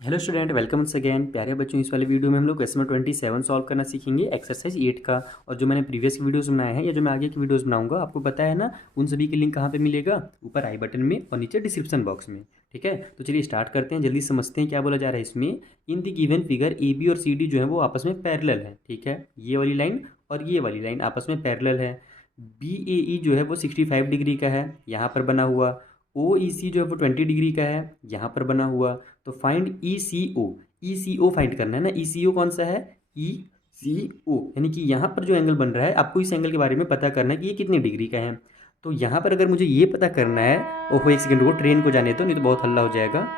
Hello student, welcome once again. प्यारे बच्चों, इस वाले वीडियो में हम लोग क्वेश्चन नंबर 27 सॉल्व करना सीखेंगे एक्सरसाइज 8 का। और जो मैंने प्रीवियस वीडियोस बनाए हैं या जो मैं आगे की वीडियोस बनाऊंगा, आपको पता है ना, उन सभी के लिंक कहाँ पे मिलेगा? ऊपर आई बटन में और नीचे डिस्क्रिप्शन बॉक्स में। ठीक है, तो चलिए स्टार्ट करते हैं, जल्दी समझते हैं क्या बोला जा रहा है इसमें। In the given figure A B और सी डी जो है वो आपस में पैरेलल है। ठीक है, ये वाली लाइन और ये वाली लाइन आपस में पैरेलल है। बी ए ई जो है वो 65 डिग्री का है, यहाँ पर बना हुआ। ओ ई सी जो है वो 20 डिग्री का है, यहाँ पर बना हुआ। तो फाइंड ई सी ओ। ई सी ओ फाइंड करना है ना। ई सी ओ कौन सा है? ई सी ओ, यानी कि यहाँ पर जो एंगल बन रहा है, आपको इस एंगल के बारे में पता करना है कि ये कितने डिग्री का है। तो यहाँ पर अगर मुझे ये पता करना है, ओहो एक सेकंड, वो ट्रेन को जाने दो, नहीं तो बहुत हल्ला हो जाएगा।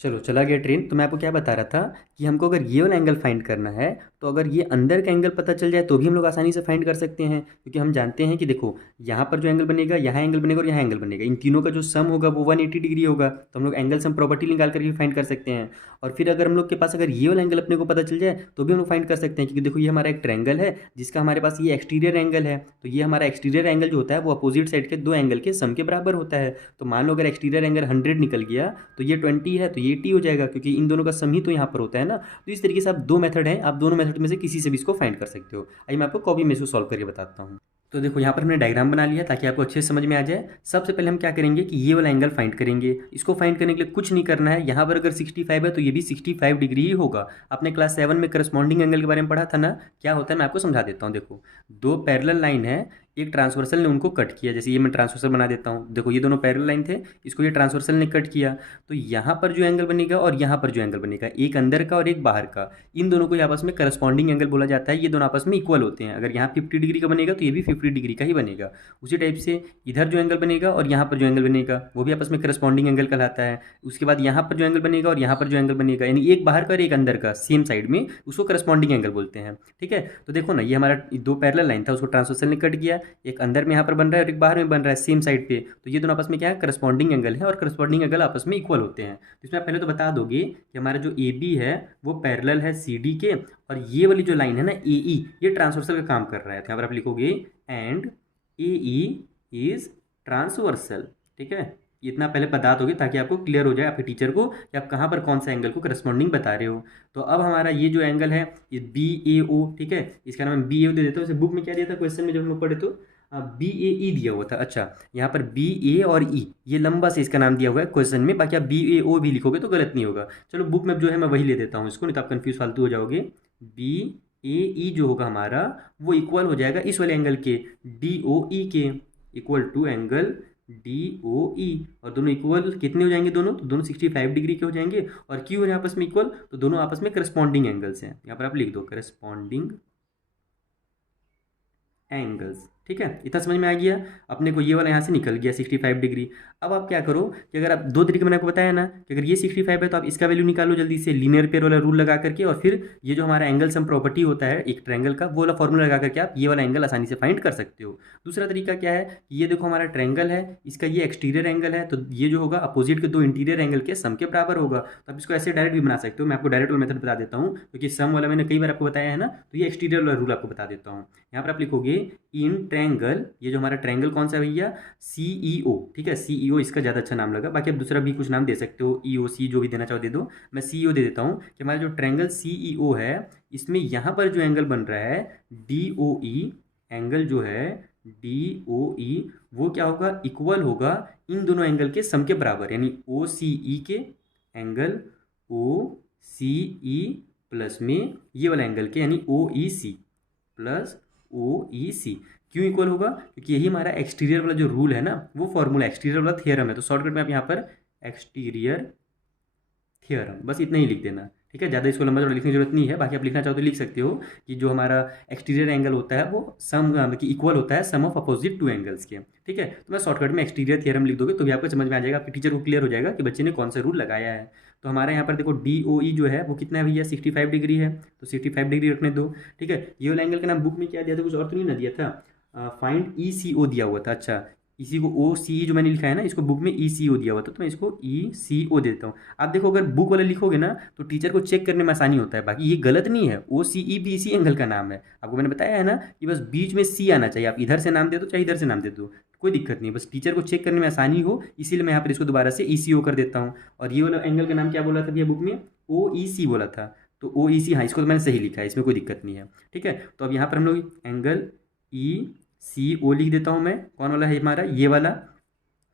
चलो चला गया ट्रेन। तो मैं आपको क्या बता रहा था कि हमको अगर ये वाला एंगल फाइंड करना है, तो अगर ये अंदर का एंगल पता चल जाए तो भी हम लोग आसानी से फाइंड कर सकते हैं, क्योंकि हम जानते हैं कि देखो, यहाँ पर जो एंगल बनेगा, यहाँ एंगल बनेगा और यहाँ एंगल बनेगा, इन तीनों का जो सम होगा वो 180 डिग्री होगा। तो हम लोग एंगल सम प्रॉपर्टी निकाल करके फाइंड कर सकते हैं। और फिर अगर हम लोग के पास अगर ये वाला एंगल अपने को पता चल जाए तो भी हम लोग फाइंड कर सकते हैं, क्योंकि देखो ये हमारा एक ट्रायंगल है जिसका हमारे पास ये एक्सटीरियर एंगल है। तो ये हमारा एक्सटीरियर एंगल जो होता है वो अपोजिट साइड के दो एंगल के सम के बराबर होता है। तो मान लो अगर एक्सटीरियर एंगल 100 निकल गया तो ये 20 है, तो ये 80 हो जाएगा, क्योंकि इन दोनों का सम ही तो यहाँ पर होता है ना। तो इस तरीके से आप दो मेथड हैं, आप दोनों मेथड में से किसी से भी इसको फाइंड कर सकते हो। आइए मैं आपको कॉपी में से सॉल्व करके बताता हूँ। तो देखो यहाँ पर हमने डायग्राम बना लिया ताकि आपको अच्छे से समझ में आ जाए। सबसे पहले हम क्या करेंगे कि ये वाला एंगल फाइंड करेंगे। इसको फाइंड करने के लिए कुछ नहीं करना है, यहाँ पर अगर 65 है तो ये भी 65 डिग्री ही होगा। आपने क्लास 7 में करस्पॉन्डिंग एंगल के बारे में पढ़ा था ना, क्या होता है मैं आपको समझा देता हूँ। देखो, दो पैरेलल लाइन है, एक ट्रांसवर्सल ने उनको कट किया। जैसे ये मैं ट्रांसवर्सल बना देता हूँ, देखो ये दोनों पैरेलल लाइन थे, इसको ये ट्रांसवर्सल ने कट किया। तो यहाँ पर जो एंगल बनेगा और यहाँ पर जो एंगल बनेगा, एक अंदर का और एक बाहर का, इन दोनों को आपस में करस्पॉन्डिंग एंगल बोला जाता है। ये दोनों आपस में इक्वल होते हैं। अगर यहाँ 50 डिग्री का बनेगा तो ये भी 50 डिग्री का ही बनेगा। उसी टाइप से इधर जो एंगल बनेगा और यहाँ पर जो एंगल बनेगा वो भी आपस में करस्पॉन्डिंग एंगल कहलाता है। उसके बाद यहाँ पर जो एंगल बनेगा और यहाँ पर जो एंगल बनेगा, यानी एक बाहर का और एक अंदर का सेम साइड में, उसको करस्पॉन्डिंग एंगल बोलते हैं। ठीक है, तो देखो ना, ये हमारा दो पैरेलल लाइन था, उसको ट्रांसवर्सल ने कट किया। एक अंदर में यहाँ पर बन रहा है और एक बाहर में बन रहा है सेम साइड पे। तो ये दोनों आपस में क्या है? करस्पॉन्डिंग एंगल है, और करस्पॉन्डिंग एंगल आपस में इक्वल होते हैं। तो इसमें आप पहले तो बता दोगे कि हमारा जो ए बी है वो पैरेलल है सी डी के, और ये वाली जो लाइन है ना ए ई, ये ट्रांसवर्सल का काम कर रहा है। तो यहाँ पर आप लिखोगे and A E is transversal. ठीक है, इतना पहले बता दोगे ताकि आपको क्लियर हो जाए आपके टीचर को कि आप कहाँ पर कौन सा एंगल को करस्पॉन्डिंग बता रहे हो। तो अब हमारा ये जो एंगल है ये बी ए ओ, ठीक है, इसका नाम बी ए ओ दे देता हूँ। जैसे बुक में क्या दिया था क्वेश्चन में जब हम लोग पढ़े, तो बी ए ई दिया हुआ था। अच्छा, यहाँ पर बी ए और ई, ये लंबा से इसका नाम दिया हुआ है क्वेश्चन में। बाकी आप बी ए ओ भी लिखोगे तो गलत नहीं होगा। चलो बुक में जो है मैं वही ले देता हूँ इसको, नहीं तो आप कन्फ्यूज फालतू हो जाओगे। बी ए ई जो होगा हमारा वो इक्वल हो जाएगा इस वाले एंगल के, डी ओ ई के, equal to angle D O E. और दोनों इक्वल कितने हो जाएंगे? दोनों, तो दोनों 65 डिग्री के हो जाएंगे। और क्यों है आपस में इक्वल? तो दोनों आपस में करस्पॉन्डिंग एंगल्स हैं। यहाँ पर आप लिख दो करस्पॉन्डिंग एंगल्स। ठीक है, इतना समझ में आ गया अपने को। ये वाला यहाँ से निकल गया 65 डिग्री। अब आप क्या करो कि अगर आप दो तरीके मैंने आपको बताया ना कि अगर ये 65 है तो आप इसका वैल्यू निकालो जल्दी से, लीनियर पेयर वाला रूल लगा करके, और फिर ये जो हमारा एंगल सम प्रॉपर्टी होता है एक ट्रायंगल का, वो वाला फॉर्मूला लगा करके आप ये वाला एंगल आसानी से फाइंड कर सकते हो। दूसरा तरीका क्या है कि ये देखो हमारा ट्रायंगल है, इसका ये एक्सटीरियर एंगल है, तो ये जो होगा अपोजिट के दो इंटीरियर एंगल के सम के बराबर होगा। तो आप इसको ऐसे डायरेक्ट भी बना सकते हो। मैं आपको डायरेक्ट वाला मेथड बता देता हूँ, क्योंकि सम वाला मैंने कई बार आपको बताया है ना, तो ये एक्सटीरियर वाला रूल आपको बता देता हूँ। यहाँ पर आप लिखोगे इन ट्रायंगल, ये जो हमारा ट्रायंगल कौन सा है भैया? सी ई ओ। ठीक है, सी ई ओ इसका ज़्यादा अच्छा नाम लगा। बाकी आप दूसरा भी कुछ नाम दे सकते हो, ई ओ सी, जो भी देना चाहो दे दो। मैं सी ई ओ दे देता हूँ कि हमारा जो ट्रायंगल सी ई ओ है, इसमें यहाँ पर जो एंगल बन रहा है डी ओ ई, एंगल जो है डी ओ ई, वो क्या होगा? इक्वल होगा इन दोनों एंगल के सम के बराबर, यानी ओ सी ई के, एंगल ओ सी ई प्लस में ये वाला एंगल के, यानी ओ ई सी प्लस ओ ई सी। क्यों इक्वल होगा? क्योंकि यही हमारा एक्सटीरियर वाला जो रूल है ना, वो फॉर्मूला एक्सटीरियर वाला थियरम है। तो शॉर्टकट में आप यहाँ पर एक्सटीरियर थियरम बस इतना ही लिख देना। ठीक है, ज़्यादा इसको लंबा चौड़ा लिखने की जरूरत नहीं है। बाकी आप लिखना चाहो तो लिख सकते हो कि जो हमारा एक्सटीरियर एंगल होता है वो सम की इक्वल होता है सम ऑफ अपोजिट टू एंगल्स के। ठीक है, तो मैं शॉर्टकट में एक्सटीरियर थियरम लिख दोगे तो भी आपको समझ में आ जाएगा, आपके टीचर को क्लियर हो जाएगा कि बच्चे ने कौन सा रूल लगाया है। तो हमारे यहाँ पर देखो डी ओ ई जो है वो कितना है भैया? 65 डिग्री है, तो 65 डिग्री रखने दो। ठीक है, ये वाला एंगल का नाम बुक में क्या दिया था? कुछ और तो नहीं ना दिया था? फाइंड ई सी ओ दिया हुआ था। अच्छा, इसी को ओ सी जो मैंने लिखा है ना, इसको बुक में ई सी ओ दिया हुआ था, तो मैं इसको ई सी ओ देता हूँ। आप देखो अगर बुक वाला लिखोगे ना तो टीचर को चेक करने में आसानी होता है। बाकी ये गलत नहीं है, ओ सी ई भी इसी एंगल का नाम है। आपको मैंने बताया है ना कि बस बीच में सी आना चाहिए। आप इधर से नाम दे दो चाहे इधर से नाम दे दो, कोई दिक्कत नहीं, बस टीचर को चेक करने में आसानी हो, इसीलिए मैं यहाँ पर इसको दोबारा से ई सी ओ कर देता हूँ। और ये वाला एंगल का नाम क्या बोला था भैया बुक में? ओ ई सी बोला था, तो ओ ई सी, हाँ इसको तो मैंने सही लिखा है, इसमें कोई दिक्कत नहीं है। ठीक है, तो अब यहाँ पर हम लोग एंगल ई सी ओ लिख देता हूँ मैं, कौन वाला है हमारा, ये वाला।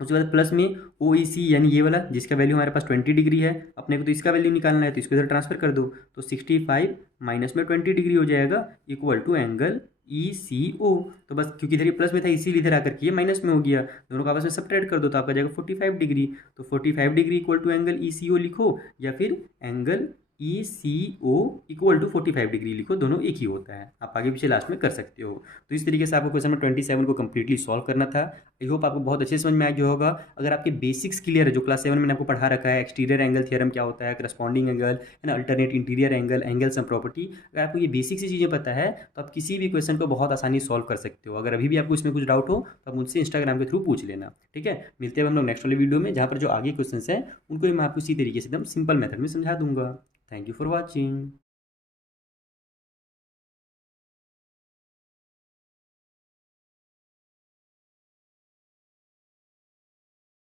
उसके बाद प्लस में ओ ई सी यानी ये वाला, जिसका वैल्यू हमारे पास 20 डिग्री है, अपने को तो इसका वैल्यू निकालना है, तो इसको इधर ट्रांसफर कर दो, तो 65 माइनस में 20 डिग्री हो जाएगा, equal to angle E C ओ। तो बस क्योंकि इधर ये प्लस में था इसीलिए इधर आकर के ये माइनस में हो गया, दोनों को आपस में सब्ट्रैक्ट कर दो तो आपका जाएगा 45 डिग्री। तो 45 degree equal to angle E C O लिखो, या फिर angle E C O equal to 45 degree लिखो, दोनों एक ही होता है, आप आगे पीछे लास्ट में कर सकते हो। तो इस तरीके से आपको क्वेश्चन नंबर 27 को कंप्लीटली सॉल्व करना था। आई होप आपको बहुत अच्छे समझ में आ गया होगा। अगर आपके बेसिक्स क्लियर है, जो क्लास 7 में मैंने आपको पढ़ा रखा है, एक्सटीरियर एंगल थ्योरम क्या होता है, करस्पॉन्डिंग एंगल है ना, alternate interior angle, angle sum property, अगर आपको ये बेसिक सी चीज़ें पता है तो आप किसी भी क्वेश्चन को बहुत आसानी से सॉल्व कर सकते हो। अगर अभी भी आपको इसमें कुछ डाउट हो तो आप मुझसे इंस्टाग्राम के थ्रू पूछ लेना। ठीक है, मिलते हैं हम लोग नेक्स्ट वाले वीडियो में, जहाँ पर जो आगे क्वेश्चन है उनको मैं आपको इसी तरीके से एकदम सिंपल मेथड में समझा दूंगा। Thank you for watching.